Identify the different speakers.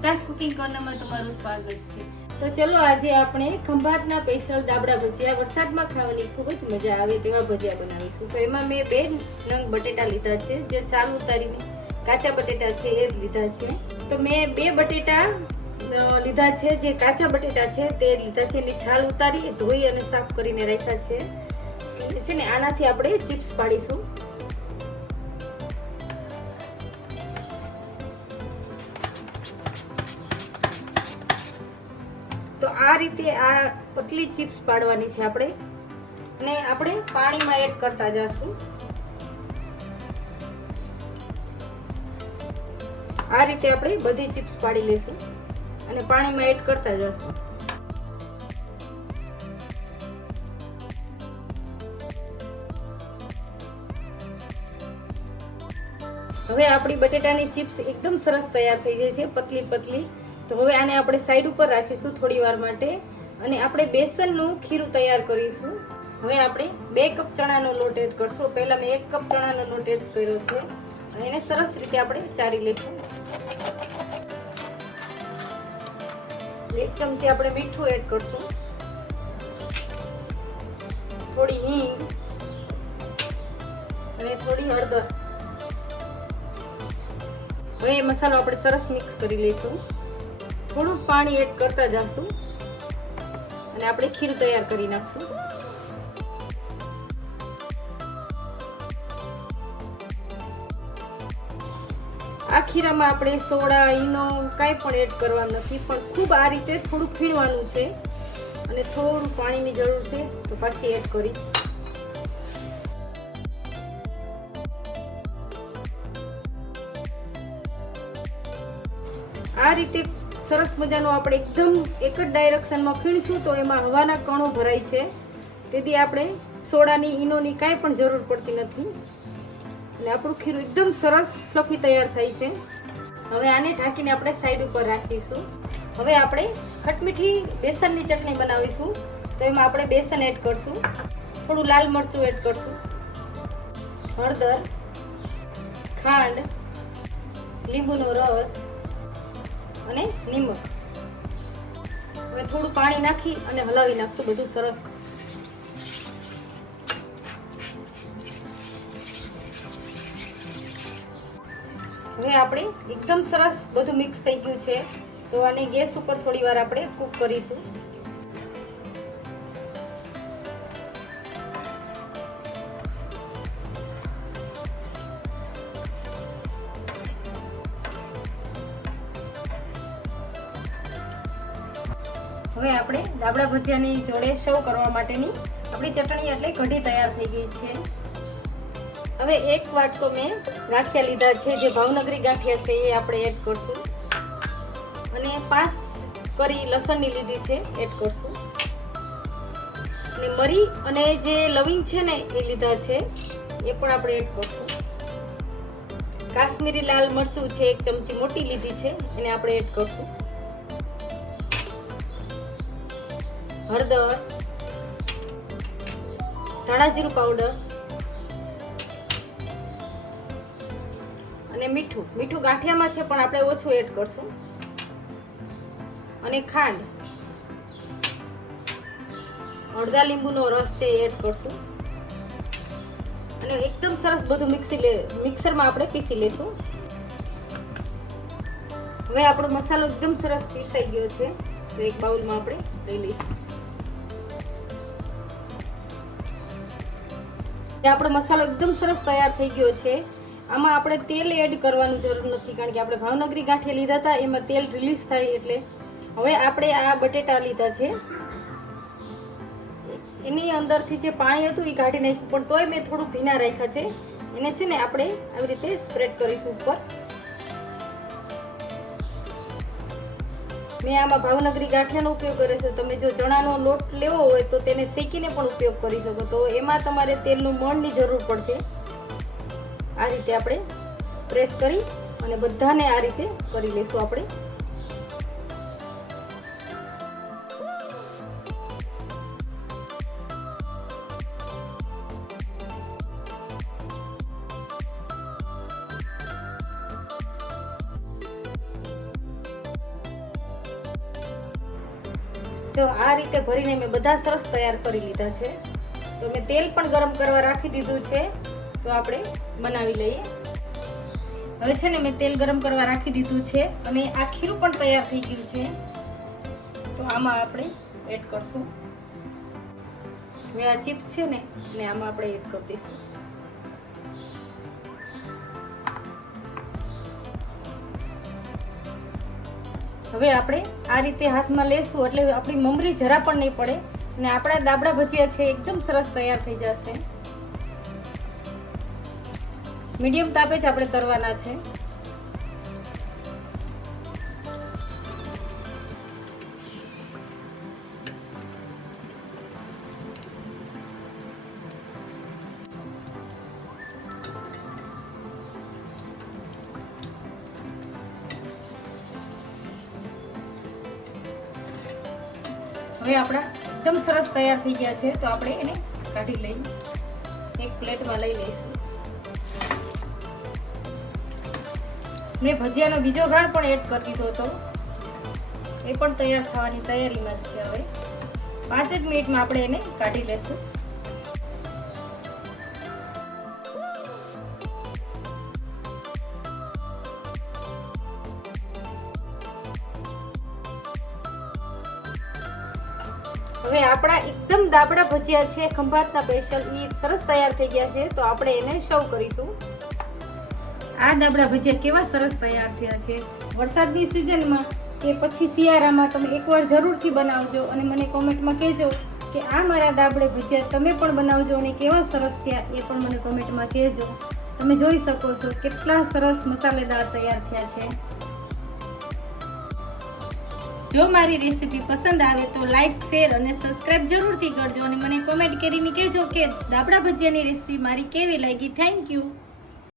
Speaker 1: Mumtaz cooking કોર્નરમાં તમારું સ્વાગત છે.
Speaker 2: તો ચલો આજે આપણે ખંભાતના સ્પેશિયલ દાબડા ભજીયા વરસાદમાં ખાવાની ખૂબ જ મજા આવે તેવા ભજીયા બનાવીશું. તો એમાં મેં બે નંગ બટેટા લીધા છે, જે ચાલ ઉતારીને કાચા બટેટા છે એ જ લીધા છે. તો મેં બે બટેટા લીધા છે, જે કાચા બટેટા છે તે લીધા છે. એની છાલ ઉતારી, ધોઈ અને સાફ કરીને રાખ્યા છે. છે ને, આનાથી આપણે ચિપ્સ પાડીશું. તો આ રીતે આ પતલી ચિપ્સ પાડવાની છે આપણે. અને આપણે પાણીમાં એડ કરતા જશું. આ રીતે આપણે બધી ચિપ્સ પાડી લેશું અને પાણીમાં એડ કરતા જશું. હવે આપણી બટેટાની ચિપ્સ એકદમ સરસ તૈયાર થઈ જાય છે પતલી પતલી તો હવે આને આપણે સાઈડ ઉપર રાખીશું થોડી વાર માટે અને આપણે બેસનનું ખીરું તૈયાર કરીશું. હવે આપણે બે કપ ચણાનો લોટ એડ કરશું. પહેલાં મેં એક કપ ચણાનો લોટ એડ કર્યો છે. એને સરસ રીતે આપણે ચારી લઈશું એક ચમચી આપણે મીઠું એડ કરશું. થોડી હિંગ. અને થોડી હળદર. હવે મસાલો આપણે સરસ મિક્સ કરી લઈશું. થોડું પાણી એડ કરતા જશું. અને આપણે ખીર તૈયાર કરી નાખશું. આ ખીરામાં આપણે સોડા, ઈનો કાંઈ પણ એડ કરવાનું નથી, પણ ખૂબ આ રીતે થોડું ખીણવાનું છે. અને થોડું પાણીની જરૂર છે, તો પાછી એડ કરીશ. આ રીતે સરસ મજાનું આપણે એકદમ એક જ ડાયરેક્શનમાં ખીણશું તો એમાં હવાના કણો ભરાય છે. તેથી આપણે સોડાની, ઈનોની કાંઈ પણ જરૂર પડતી નથી. અને આપણું ખીરું એકદમ સરસ ફ્લફી તૈયાર થાય છે. હવે આને ઢાંકીને આપણે સાઈડ ઉપર રાખીશું. હવે આપણે ખટમીઠી બેસનની ચટણી બનાવીશું. તો એમાં આપણે બેસન એડ કરશું. થોડું લાલ મરચું એડ કરશું. હળદર, ખાંડ, લીંબુનો રસ અને નિમક હવે થોડું પાણી નાખી અને હલાવી નાખશું, બધું સરસ. હવે આપણે એકદમ સરસ બધું મિક્સ થઈ ગયું છે. તો આને ગેસ ઉપર થોડી વાર આપણે કૂક કરીશું. હવે આપણે દાબડા ભજીયાની જોડે સર્વ કરવા માટેની આપણી ચટણી એટલે કઢી તૈયાર થઈ ગઈ છે. હવે એક વાટકો મેં ગાંઠિયા લીધા છે, જે ભાવનગરી ગાંઠિયા છે, એ આપણે એડ કરશું. અને પાંચ કરી લસણની લીધી છે એડ કરશું. અને મરી અને જે લવિંગ છે ને, એ લીધા છે, એ પણ આપણે એડ કરશું. કાશ્મીરી લાલ મરચું છે, એક ચમચી મોટી લીધી છે, એને આપણે એડ કરશું. હળદર ધાણા જીરું પાવડર અને મીઠું. મીઠું ગાંઠિયામાં છે, પણ આપણે ઓછું એડ કરશું. અને ખાંડ. અડધા લીંબુનો રસ છે એડ કરશું. અને એકદમ સરસ બધું મિક્સી લે મિક્સરમાં આપણે પીસી લેશું. હવે આપણો મસાલો એકદમ સરસ પીસાઈ ગયો છે. તો એક બાઉલમાં આપણે લઈ લઈશું. આપણો મસાલો એકદમ સરસ તૈયાર થઈ ગયો છે. આમાં આપણે તેલ એડ કરવાની જરૂર નથી, કારણ કે આપણે ભાવનગરી ગાંઠે લીધા હતા, એમાં તેલ રિલીઝ થાય એટલે. હવે આપણે આ બટેટા લીધા છે. એની અંદરથી જે પાણી હતું એ કાઢી નાખ્યું, પણ તોય મેં થોડું ભીના રાખ્યા છે. એને છે ને આપણે આવી રીતે સ્પ્રેડ કરીશું ઉપર. મેં આમાં ભાવનગરી ગાંઠિયાનો ઉપયોગ કર્યો છે. તમે જો ચણાનો લોટ લેવો હોય તો તેને શેકીને પણ ઉપયોગ કરી શકો. તો એમાં તમારે તેલનું મણની જરૂર પડશે. આ રીતે આપણે પ્રેસ કરી અને બધાને આ રીતે કરી લઈશું આપણે. જો આ રીતે ભરીને મેં બધા સરસ તૈયાર કરી લીધા છે. તો મેં તેલ પણ ગરમ કરવા રાખી દીધું છે. તો આપણે બનાવી લઈએ. હવે છે ને મેં તેલ ગરમ કરવા રાખી દીધું છે અને આ ખીરું પણ તૈયાર થઈ ગયું છે. તો આમાં આપણે એડ કરશું. હવે આ ચિપ્સ છે ને ને આમાં આપણે એડ કરી દઈશું. હવે આપણે આ રીતે હાથમાં લેશું એટલે આપણી મમરી જરા પણ નહીં પડે અને આપણા દાબડા ભજીયા છે એકદમ સરસ તૈયાર થઈ જશે. મીડિયમ તાપે જ આપણે તરવાના છે. હવે આપણા એકદમ સરસ તૈયાર થઈ ગયા છે, તો આપણે એને કાઢી લઈ, એક પ્લેટમાં લઈ લઈશું. મેં ભજીયાનો બીજો ઘાણ પણ એડ કરી દીધો હતો. એ પણ તૈયાર થવાની તૈયારીમાં છે હવે. પાંચ જ મિનિટમાં આપણે એને કાઢી લેશું. હવે આપણા એકદમ દાબડા ભજીયા છે, ખંભાતના સ્પેશિયલ એ સરસ તૈયાર થઈ ગયા છે, તો આપણે એને સર્વ કરીશું. આ દાબડા ભજીયા કેવા સરસ તૈયાર થયા છે. વરસાદની સિઝનમાં કે પછી શિયાળામાં તમે એકવાર જરૂરથી બનાવજો અને મને કોમેન્ટમાં કહેજો કે આ મારા દાબડે ભજીયા તમે પણ બનાવજો અને કેવા સરસ થયા એ પણ મને કોમેન્ટમાં કહેજો. તમે જોઈ શકો છો કેટલા સરસ મસાલેદાર તૈયાર થયા છે. જો મારી રેસીપી પસંદ આવે તો લાઇક શેર અને સબસ્ક્રાઇબ જરૂરથી કરજો અને મને કોમેન્ટ કરીને કહેજો કે દાબડા ભજીયાની રેસીપી મારી કેવી લાગી. Thank you